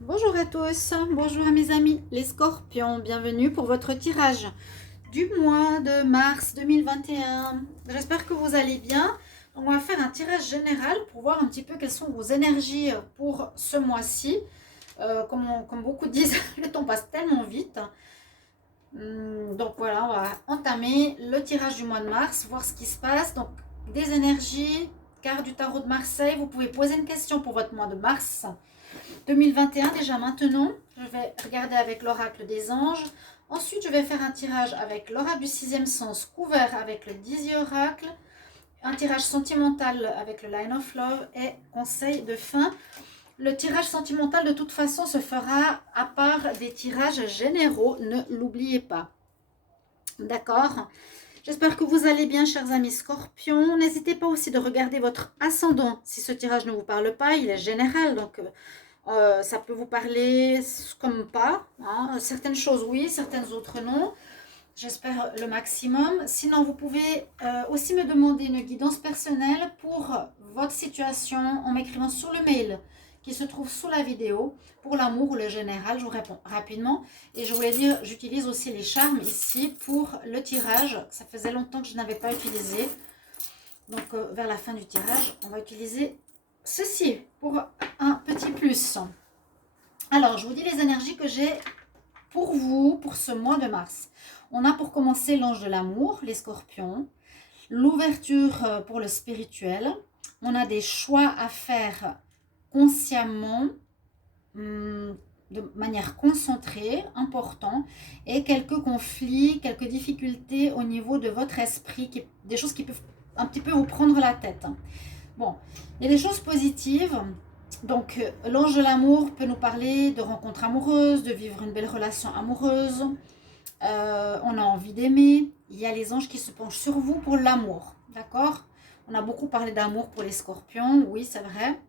Bonjour à tous, bonjour à mes amis les scorpions, bienvenue pour votre tirage du mois de mars 2021. J'espère que vous allez bien. Donc on va faire un tirage général pour voir un petit peu quelles sont vos énergies pour ce mois-ci. Comme beaucoup disent, le temps passe tellement vite. Donc voilà, on va entamer le tirage du mois de mars, voir ce qui se passe. Donc des énergies, carte du tarot de Marseille, vous pouvez poser une question pour votre mois de mars 2021 déjà maintenant. Je vais regarder avec l'oracle des anges. Ensuite, je vais faire un tirage avec l'oracle du sixième sens couvert avec le Dizzy Oracle. Un tirage sentimental avec le Line of Love et conseil de fin. Le tirage sentimental de toute façon se fera à part des tirages généraux, ne l'oubliez pas. D'accord? J'espère que vous allez bien, chers amis scorpions. N'hésitez pas aussi de regarder votre ascendant si ce tirage ne vous parle pas. Il est général, donc ça peut vous parler comme pas. Hein. Certaines choses oui, certaines autres non. J'espère le maximum. Sinon, vous pouvez aussi me demander une guidance personnelle pour votre situation en m'écrivant sur le mail qui se trouve sous la vidéo. Pour l'amour ou le général, je vous réponds rapidement. Et je voulais dire, j'utilise aussi les charmes ici pour le tirage. Ça faisait longtemps que je n'avais pas utilisé. Donc, vers la fin du tirage, on va utiliser ceci pour un petit plus. Alors, je vous dis les énergies que j'ai pour vous, pour ce mois de mars. On a pour commencer l'ange de l'amour, les scorpions, l'ouverture pour le spirituel. On a des choix à faire consciemment, de manière concentrée, important, et quelques conflits, quelques difficultés au niveau de votre esprit, des choses qui peuvent un petit peu vous prendre la tête. Bon, il y a des choses positives. Donc, l'ange de l'amour peut nous parler de rencontres amoureuses, de vivre une belle relation amoureuse. On a envie d'aimer. Il y a les anges qui se penchent sur vous pour l'amour. D'accord? On a beaucoup parlé d'amour pour les scorpions. Oui, c'est vrai.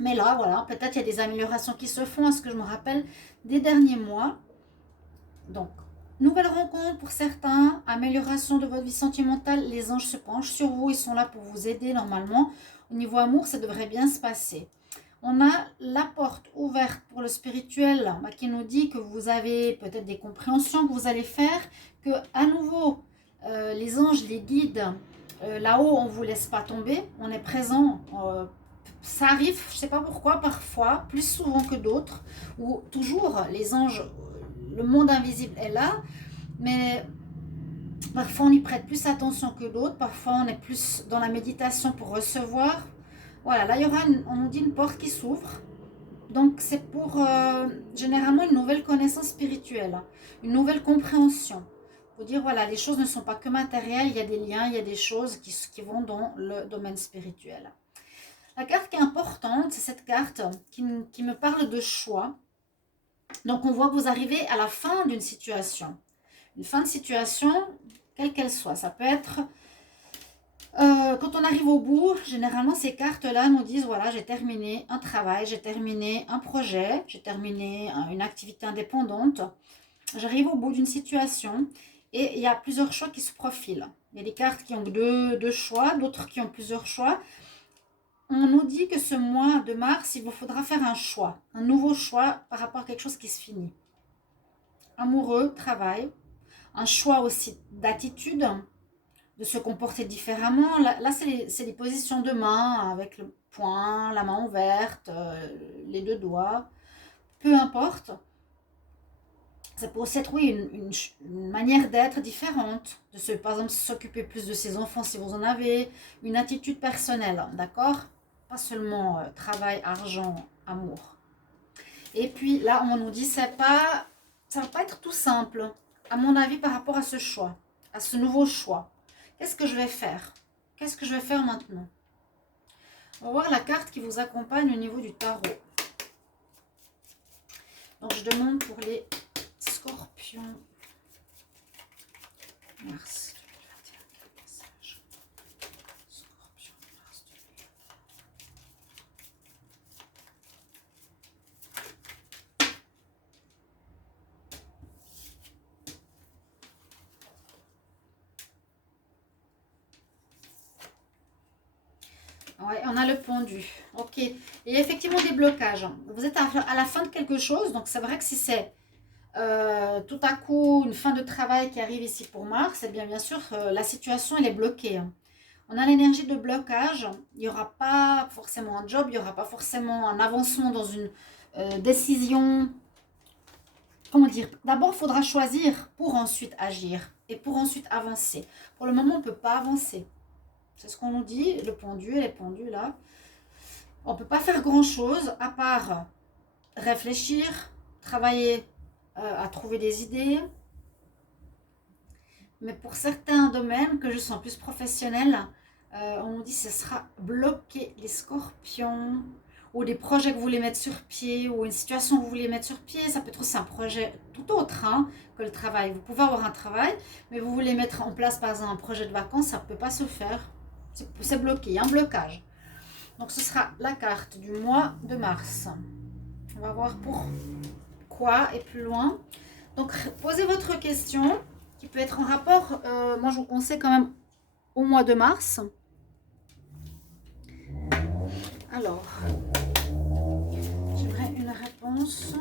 Mais là, voilà, peut-être il y a des améliorations qui se font, à ce que je me rappelle, des derniers mois. Donc, nouvelle rencontre pour certains, amélioration de votre vie sentimentale, les anges se penchent sur vous, ils sont là pour vous aider normalement. Au niveau amour, ça devrait bien se passer. On a la porte ouverte pour le spirituel qui nous dit que vous avez peut-être des compréhensions que vous allez faire, que à nouveau, les anges, les guides, là-haut, on ne vous laisse pas tomber, on est présent. Ça arrive, je ne sais pas pourquoi, parfois, plus souvent que d'autres, ou toujours les anges, le monde invisible est là, mais parfois on y prête plus attention que d'autres, parfois on est plus dans la méditation pour recevoir. Voilà, là il y aura, on nous dit une porte qui s'ouvre. Donc c'est pour généralement une nouvelle connaissance spirituelle, une nouvelle compréhension. Pour dire voilà, les choses ne sont pas que matérielles, il y a des liens, il y a des choses qui vont dans le domaine spirituel. La carte qui est importante, c'est cette carte qui me parle de choix. Donc on voit que vous arrivez à la fin d'une situation. Une fin de situation, quelle qu'elle soit. Ça peut être, quand on arrive au bout, généralement ces cartes-là nous disent, voilà, j'ai terminé un travail, j'ai terminé un projet, j'ai terminé une activité indépendante. J'arrive au bout d'une situation et il y a plusieurs choix qui se profilent. Il y a des cartes qui ont deux choix, d'autres qui ont plusieurs choix. On nous dit que ce mois de mars, il vous faudra faire un choix, un nouveau choix par rapport à quelque chose qui se finit. Amoureux, travail, un choix aussi d'attitude, de se comporter différemment. Là c'est les positions de main avec le poing, la main ouverte, les deux doigts, peu importe. Ça peut aussi être, oui, une manière d'être différente, par exemple, s'occuper plus de ses enfants si vous en avez, une attitude personnelle, d'accord? Pas seulement travail, argent, amour. Et puis là, on nous dit, ça va pas être tout simple, à mon avis, par rapport à ce choix, à ce nouveau choix. Qu'est-ce que je vais faire? Qu'est-ce que je vais faire maintenant? On va voir la carte qui vous accompagne au niveau du tarot. Donc, je demande pour les scorpions. Mars 2021, quel message? Scorpion, Mars 2021. Ouais, on a le pendu. Ok. Et effectivement des blocages. Vous êtes à la fin de quelque chose. Donc c'est vrai que si c'est tout à coup une fin de travail qui arrive ici pour Mars, eh bien sûr, la situation elle est bloquée. On a l'énergie de blocage. Il n'y aura pas forcément un job, il n'y aura pas forcément un avancement dans une décision. Comment dire? D'abord, il faudra choisir pour ensuite agir et pour ensuite avancer. Pour le moment, on ne peut pas avancer. C'est ce qu'on nous dit, le pendu, elle est pendue là. On ne peut pas faire grand-chose à part réfléchir, travailler à trouver des idées. Mais pour certains domaines que je sens plus professionnels, on nous dit que ce sera bloqué. Les scorpions, ou des projets que vous voulez mettre sur pied, ou une situation que vous voulez mettre sur pied. Ça peut être aussi un projet tout autre que le travail. Vous pouvez avoir un travail, mais vous voulez mettre en place par exemple un projet de vacances, ça ne peut pas se faire. C'est bloqué, il y a un blocage. Donc ce sera la carte du mois de mars. On va voir pourquoi et plus loin. Donc posez votre question qui peut être en rapport, moi je vous conseille quand même au mois de mars. Alors, j'aimerais une réponse.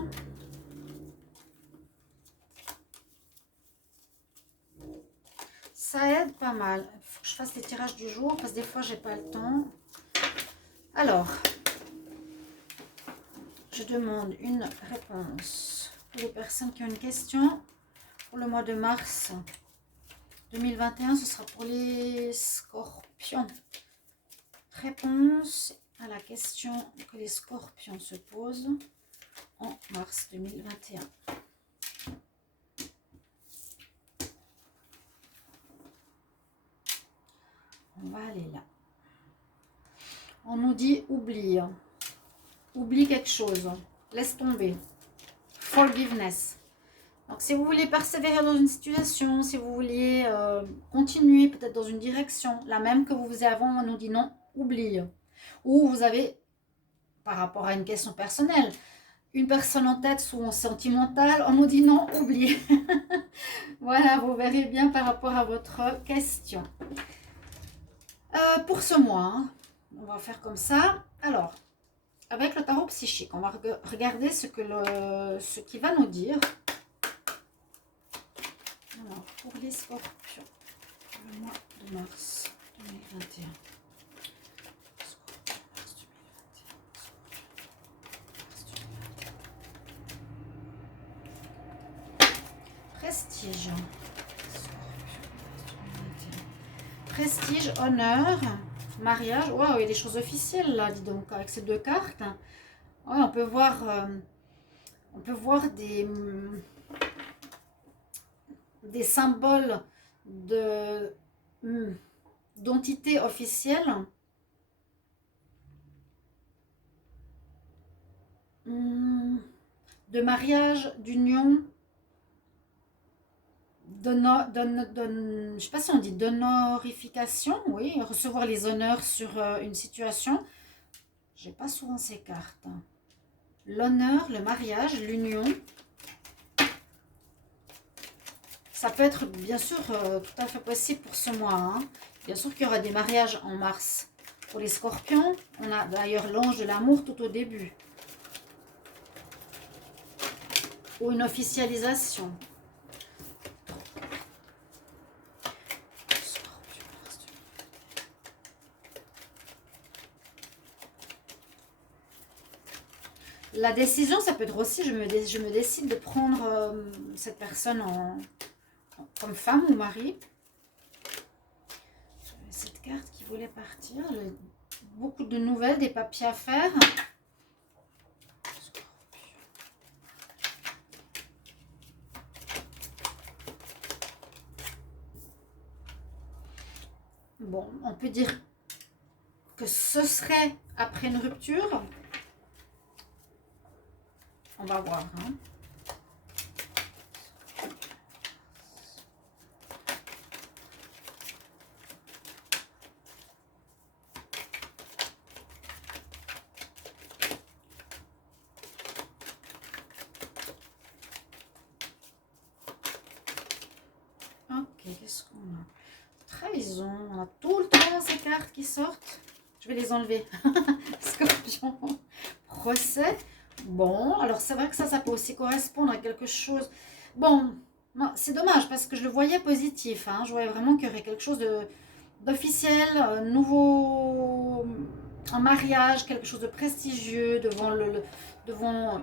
Ça aide pas mal. Il faut que je fasse les tirages du jour parce que des fois j'ai pas le temps. Alors, je demande une réponse pour les personnes qui ont une question pour le mois de mars 2021. Ce sera pour les scorpions. Réponse à la question que les scorpions se posent en mars 2021. On va aller là. On nous dit oublie. Oublie quelque chose. Laisse tomber. Forgiveness. Donc si vous voulez persévérer dans une situation, si vous voulez continuer peut-être dans une direction, la même que vous faisiez avant, on nous dit non, oublie. Ou vous avez, par rapport à une question personnelle, une personne en tête souvent sentimentale, on nous dit non, oublie. Voilà, vous verrez bien par rapport à votre question. Pour ce mois, on va faire comme ça. Alors, avec le tarot psychique, on va regarder ce qu'il va nous dire. Alors, pour les scorpions, le mois de mars 2021. Prestige. Prestige, honneur, mariage. Waouh, il y a des choses officielles là, dis donc, avec ces deux cartes. Ouais, on peut voir des symboles d'entité officielle. De mariage, d'union, je ne sais pas si on dit d'honorification, oui, recevoir les honneurs sur une situation. J'ai pas souvent ces cartes. L'honneur, le mariage, l'union. Ça peut être bien sûr tout à fait possible pour ce mois. Bien sûr qu'il y aura des mariages en mars. Pour les scorpions, on a d'ailleurs l'ange de l'amour tout au début. Ou une officialisation. La décision, ça peut être aussi, je me décide de prendre cette personne comme femme ou mari. Cette carte qui voulait partir, beaucoup de nouvelles, des papiers à faire. Bon, on peut dire que ce serait après une rupture. On va voir. Ok, qu'est-ce qu'on a? Trahison. On a tout le temps ces cartes qui sortent. Je vais les enlever. Scorpion, procès. Bon, alors c'est vrai que ça peut aussi correspondre à quelque chose. Bon, c'est dommage parce que je le voyais positif. Hein. Je voyais vraiment qu'il y aurait quelque chose d'officiel, nouveau, un mariage, quelque chose de prestigieux devant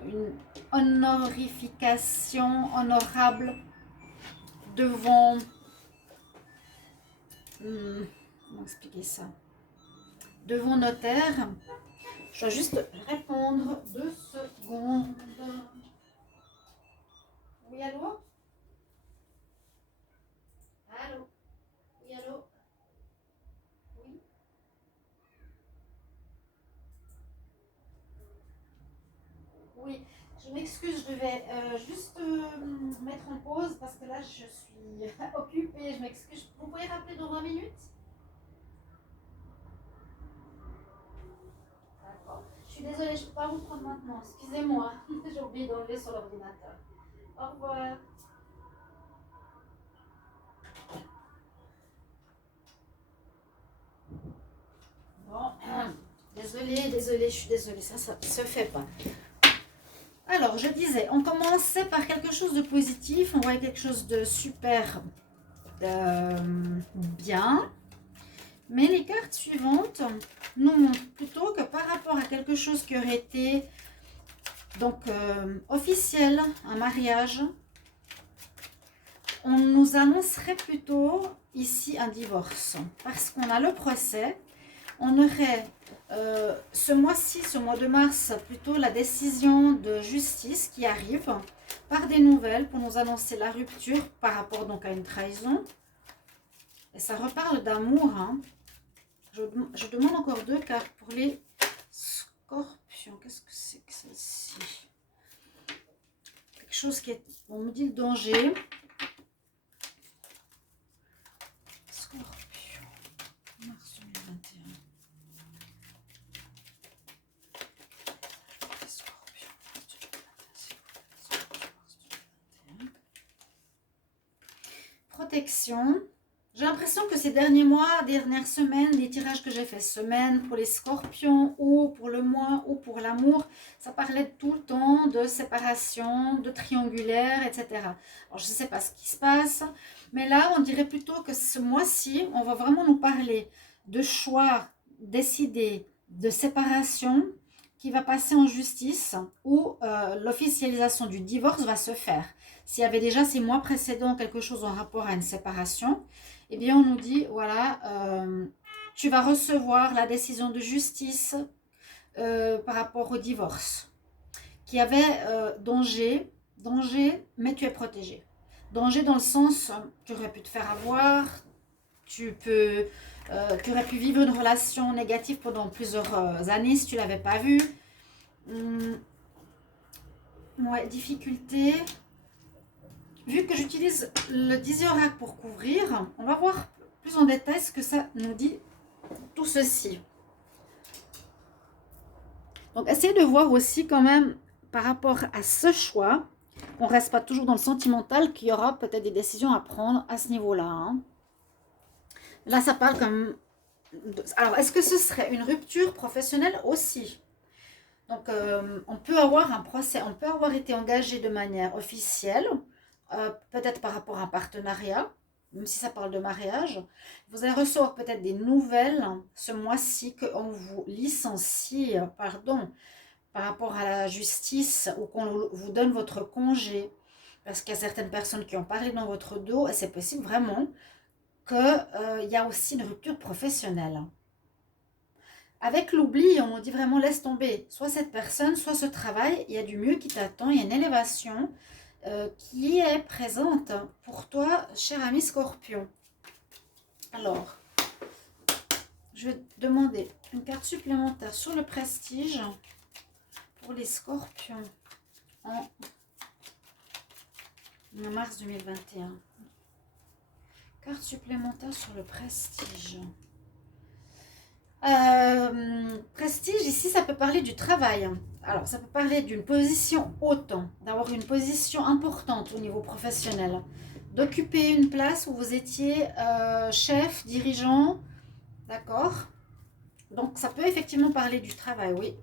une honorification honorable, devant... comment expliquer ça? Devant notaire. Je dois juste répondre 2 secondes. Oui, allô? Allô? Oui, allô? Oui? Oui, je m'excuse, je devais juste mettre en pause parce que là, je suis occupée. Je m'excuse. Vous pouvez rappeler dans 20 minutes? D'accord. Je suis désolée, je ne peux pas vous prendre maintenant. Excusez-moi, j'ai oublié d'enlever sur l'ordinateur. Au revoir. Bon, désolée, je suis désolée, ça se fait pas. Alors, je disais, on commençait par quelque chose de positif, on voyait quelque chose de super bien. Mais les cartes suivantes nous montrent plutôt que par rapport à quelque chose qui aurait été donc officiel, un mariage, on nous annoncerait plutôt ici un divorce. Parce qu'on a le procès, on aurait ce mois-ci, ce mois de mars, plutôt la décision de justice qui arrive par des nouvelles pour nous annoncer la rupture par rapport donc à une trahison. Et ça reparle d'amour, hein. Je demande encore 2 cartes pour les scorpions. Qu'est-ce que c'est que celle-ci? Quelque chose qui est... On me dit le danger. Scorpion. Mars 2021. Scorpion. Protection. J'ai l'impression que ces derniers mois, dernières semaines, les tirages que j'ai fait, semaine pour les scorpions ou pour le mois ou pour l'amour, ça parlait tout le temps de séparation, de triangulaire, etc. Alors, je ne sais pas ce qui se passe, mais là, on dirait plutôt que ce mois-ci, on va vraiment nous parler de choix décidés, de séparation qui va passer en justice où l'officialisation du divorce va se faire. S'il y avait déjà ces mois précédents quelque chose en rapport à une séparation, eh bien, on nous dit, voilà, tu vas recevoir la décision de justice par rapport au divorce, qui avait danger, mais tu es protégé. Danger dans le sens, tu aurais pu te faire avoir, tu aurais pu vivre une relation négative pendant plusieurs années si tu ne l'avais pas vu. Ouais, difficulté. Vu que j'utilise le Disiorac pour couvrir, on va voir plus en détail ce que ça nous dit, tout ceci. Donc, essayez de voir aussi quand même, par rapport à ce choix, on ne reste pas toujours dans le sentimental, qu'il y aura peut-être des décisions à prendre à ce niveau-là. Hein. Là, ça parle comme... Alors, est-ce que ce serait une rupture professionnelle aussi? Donc, on peut avoir un procès, on peut avoir été engagé de manière officielle, peut-être par rapport à un partenariat, même si ça parle de mariage. Vous allez recevoir peut-être des nouvelles ce mois-ci qu'on vous licencie, par rapport à la justice ou qu'on vous donne votre congé. Parce qu'il y a certaines personnes qui ont parlé dans votre dos et c'est possible vraiment qu'il y a aussi une rupture professionnelle. Avec l'oubli, on dit vraiment laisse tomber. Soit cette personne, soit ce travail, il y a du mieux qui t'attend, il y a une élévation qui est présente pour toi, cher ami Scorpion. Alors, je vais demander une carte supplémentaire sur le prestige pour les Scorpions en mars 2021. Carte supplémentaire sur le prestige. Prestige, ici, ça peut parler du travail. Alors, ça peut parler d'une position haute, d'avoir une position importante au niveau professionnel, d'occuper une place où vous étiez chef, dirigeant, d'accord? Donc, ça peut effectivement parler du travail, oui.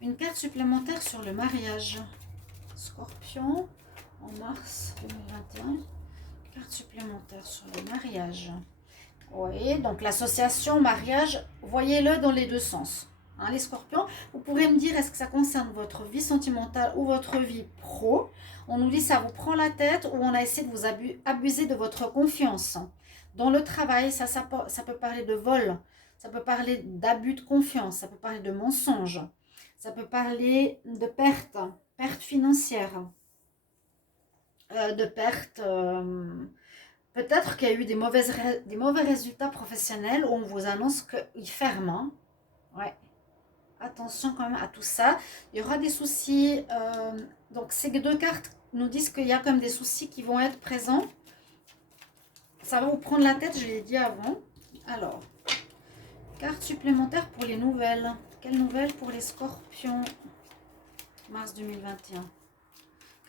Une carte supplémentaire sur le mariage. Scorpion, en mars 2021. Carte supplémentaire sur le mariage. Oui, donc l'association mariage, voyez-le dans les deux sens. Hein, les scorpions, vous pourrez me dire, est-ce que ça concerne votre vie sentimentale ou votre vie pro? On nous dit, ça vous prend la tête ou on a essayé de vous abuser de votre confiance. Dans le travail, ça peut parler de vol, ça peut parler d'abus de confiance, ça peut parler de mensonge, ça peut parler de perte financière, de perte... peut-être qu'il y a eu des mauvais résultats professionnels où on vous annonce qu'ils ferment. Hein. Ouais. Attention quand même à tout ça. Il y aura des soucis. Donc ces deux cartes nous disent qu'il y a comme des soucis qui vont être présents. Ça va vous prendre la tête, je l'ai dit avant. Alors, carte supplémentaire pour les nouvelles. Quelles nouvelles pour les scorpions? Mars 2021.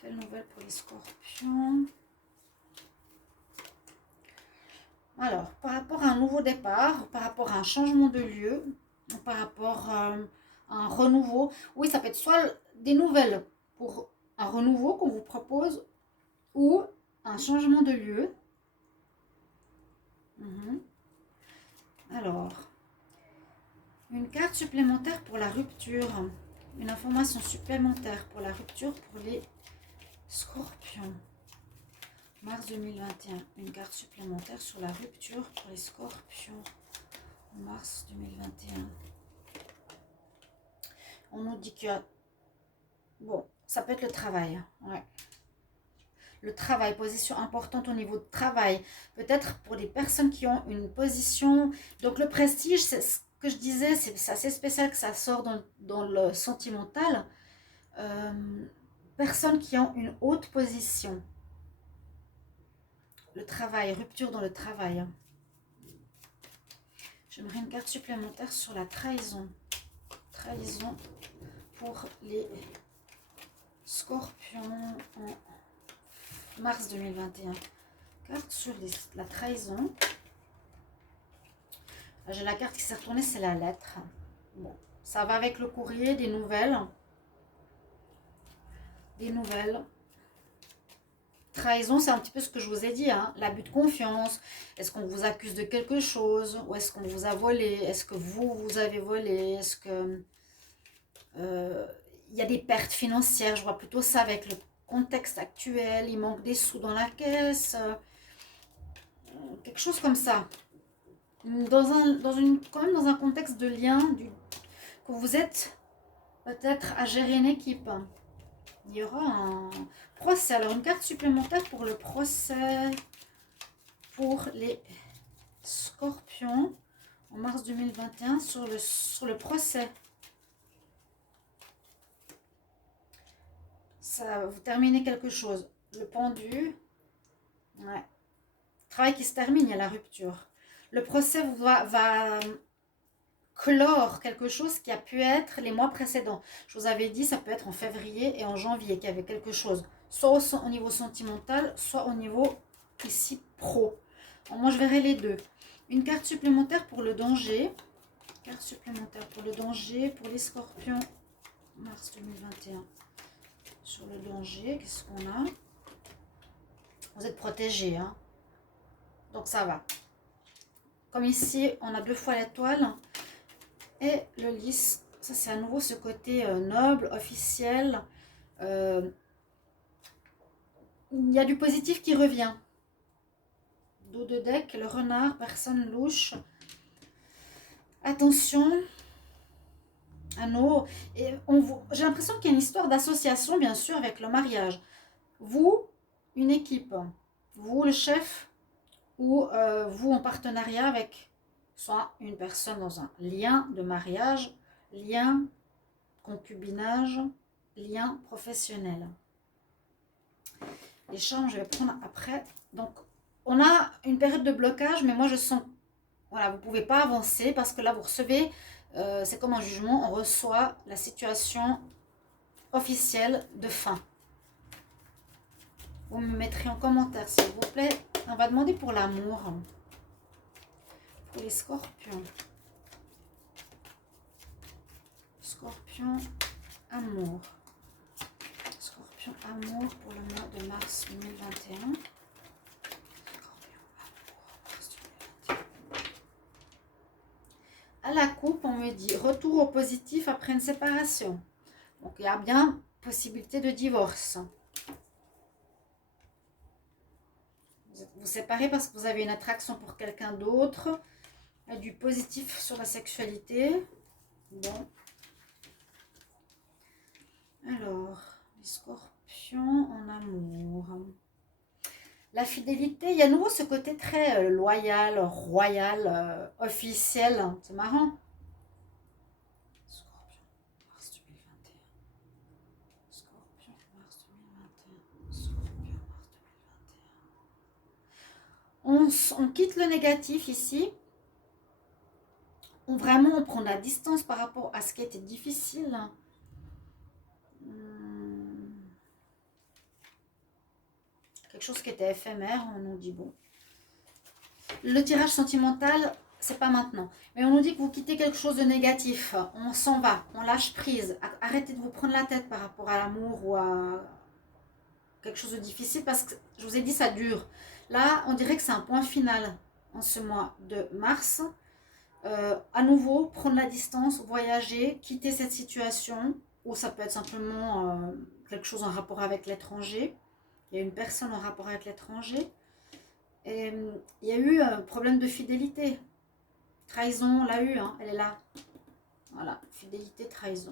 Quelles nouvelles pour les scorpions? Alors, par rapport à un nouveau départ, par rapport à un changement de lieu, par rapport à un renouveau, oui, ça peut être soit des nouvelles pour un renouveau qu'on vous propose ou un changement de lieu. Alors, une carte supplémentaire pour la rupture, une information supplémentaire pour la rupture pour les scorpions. Mars 2021, une carte supplémentaire sur la rupture pour les scorpions. Mars 2021. On nous dit que... Bon, ça peut être le travail. Ouais. Le travail, position importante au niveau de travail. Peut-être pour les personnes qui ont une position... Donc le prestige, c'est ce que je disais, c'est assez spécial que ça sort dans le sentimental. Personnes qui ont une haute position. Le travail, rupture dans le travail. J'aimerais une carte supplémentaire sur la trahison. Trahison pour les scorpions en mars 2021. Carte sur la trahison. J'ai la carte qui s'est retournée, c'est la lettre. Bon, ça va avec le courrier, des nouvelles. Des nouvelles. Trahison, c'est un petit peu ce que je vous ai dit, hein, l'abus de confiance. Est-ce qu'on vous accuse de quelque chose? Ou est-ce qu'on vous a volé? Est-ce que vous avez volé? Est-ce que il y a des pertes financières? Je vois plutôt ça avec le contexte actuel. Il manque des sous dans la caisse. Quelque chose comme ça. Quand même dans un contexte de lien, que vous êtes peut-être à gérer une équipe. Il y aura un procès. Alors, une carte supplémentaire pour le procès pour les scorpions en mars 2021 sur le procès. Ça, vous terminez quelque chose. Le pendu. Ouais. Travail qui se termine, il y a la rupture. Le procès va clore quelque chose qui a pu être les mois précédents. Je vous avais dit, ça peut être en février et en janvier qu'il y avait quelque chose, soit au niveau sentimental, soit au niveau ici pro. Alors, moi, je verrai les deux. Une carte supplémentaire pour le danger. Carte supplémentaire pour le danger, pour les scorpions, mars 2021. Sur le danger, qu'est-ce qu'on a? Vous êtes protégés, hein? Donc, ça va. Comme ici, on a 2 fois l'étoile. Et le lys, ça c'est à nouveau ce côté noble, officiel. Il y a du positif qui revient. Dos de deck, le renard, personne louche. Attention. Anneau. Et j'ai l'impression qu'il y a une histoire d'association, bien sûr, avec le mariage. Vous, une équipe. Vous, le chef, ou vous en partenariat avec soit une personne dans un lien de mariage, lien concubinage, lien professionnel. Les charmes, je vais prendre après. Donc, on a une période de blocage, mais moi, je sens... Voilà, vous ne pouvez pas avancer parce que là, vous recevez... c'est comme un jugement, on reçoit la situation officielle de fin. Vous me mettrez en commentaire, s'il vous plaît. On va demander pour l'amour. Pour les scorpions. Scorpion, amour. Scorpion, amour pour le mois de mars 2021. Scorpion, amour, mars 2021. À la coupe, on me dit retour au positif après une séparation. Donc, il y a bien possibilité de divorce. Vous vous séparez parce que vous avez une attraction pour quelqu'un d'autre. Il y a du positif sur la sexualité. Bon. Alors, les scorpions en amour. La fidélité, il y a à nouveau ce côté très loyal, royal, officiel. C'est marrant. Scorpion, mars 2021. Scorpion, mars 2021. Scorpion, mars 2021. On quitte le négatif ici. Vraiment, on prend la distance par rapport à ce qui était difficile. Quelque chose qui était éphémère, on nous dit bon. Le tirage sentimental, c'est pas maintenant. Mais on nous dit que vous quittez quelque chose de négatif. On s'en va, on lâche prise. Arrêtez de vous prendre la tête par rapport à l'amour ou à quelque chose de difficile parce que je vous ai dit ça dure. Là, on dirait que c'est un point final en ce mois de mars. À nouveau, prendre la distance, voyager, quitter cette situation, ou ça peut être simplement quelque chose en rapport avec l'étranger. Il y a une personne en rapport avec l'étranger. Et il y a eu un problème de fidélité. Trahison, on l'a eu, hein, elle est là. Voilà, fidélité, trahison.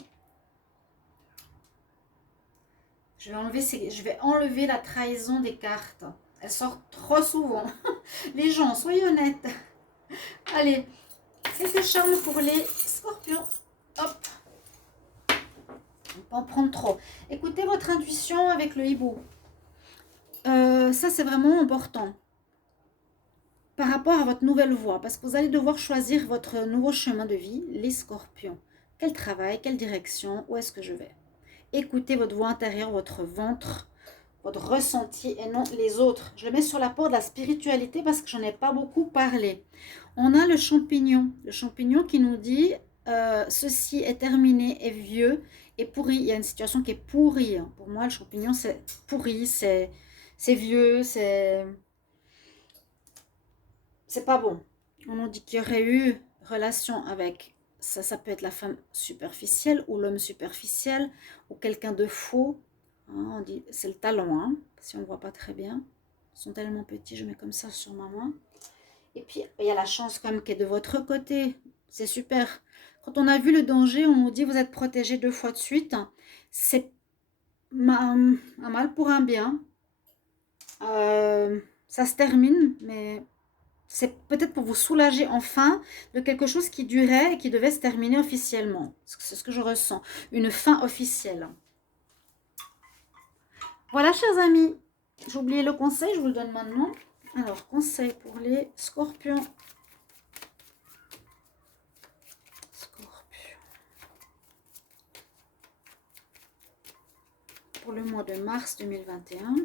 Je vais enlever la trahison des cartes. Elle sort trop souvent. Les gens, soyez honnêtes. Allez. Quelques charmes pour les scorpions. Hop. On peut en prendre trop. Écoutez votre intuition avec le hibou. Ça, c'est vraiment important. Par rapport à votre nouvelle voie. Parce que vous allez devoir choisir votre nouveau chemin de vie. Les scorpions. Quel travail, quelle direction, où est-ce que je vais? Écoutez votre voix intérieure, votre ventre, votre ressenti et non les autres. Je le mets sur la porte de la spiritualité parce que j'en ai pas beaucoup parlé. On a le champignon qui nous dit ceci est terminé, est vieux et pourri. Il y a une situation qui est pourrie. Pour moi, le champignon, c'est pourri, c'est vieux, c'est pas bon. On nous dit qu'il y aurait eu relation avec, ça peut être la femme superficielle ou l'homme superficiel ou quelqu'un de faux. Hein, on dit, c'est le talon, hein, si on ne voit pas très bien. Ils sont tellement petits, je mets comme ça sur ma main. Et puis, il y a la chance quand même qui est de votre côté. C'est super. Quand on a vu le danger, on nous dit vous êtes protégé 2 fois de suite. C'est un mal pour un bien. Ça se termine, mais c'est peut-être pour vous soulager enfin de quelque chose qui durait et qui devait se terminer officiellement. C'est ce que je ressens. Une fin officielle. Voilà, chers amis. J'ai oublié le conseil, je vous le donne maintenant. Alors, conseil pour les scorpions. Scorpions. Pour le mois de mars 2021.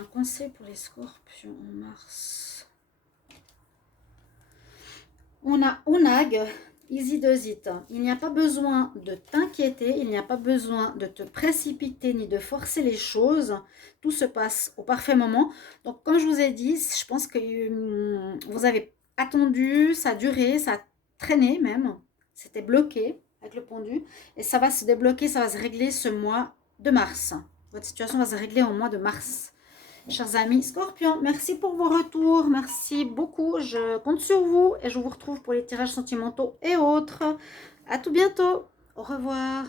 Un conseil pour les scorpions en mars. On a Onag, easy does it. Il n'y a pas besoin de t'inquiéter, il n'y a pas besoin de te précipiter ni de forcer les choses. Tout se passe au parfait moment. Donc, comme je vous ai dit, je pense que vous avez attendu, ça a duré, ça a traîné même. C'était bloqué avec le pendu. Et ça va se débloquer, ça va se régler ce mois de mars. Votre situation va se régler en mois de mars. Chers amis Scorpions, merci pour vos retours, merci beaucoup, je compte sur vous et je vous retrouve pour les tirages sentimentaux et autres. À tout bientôt, au revoir.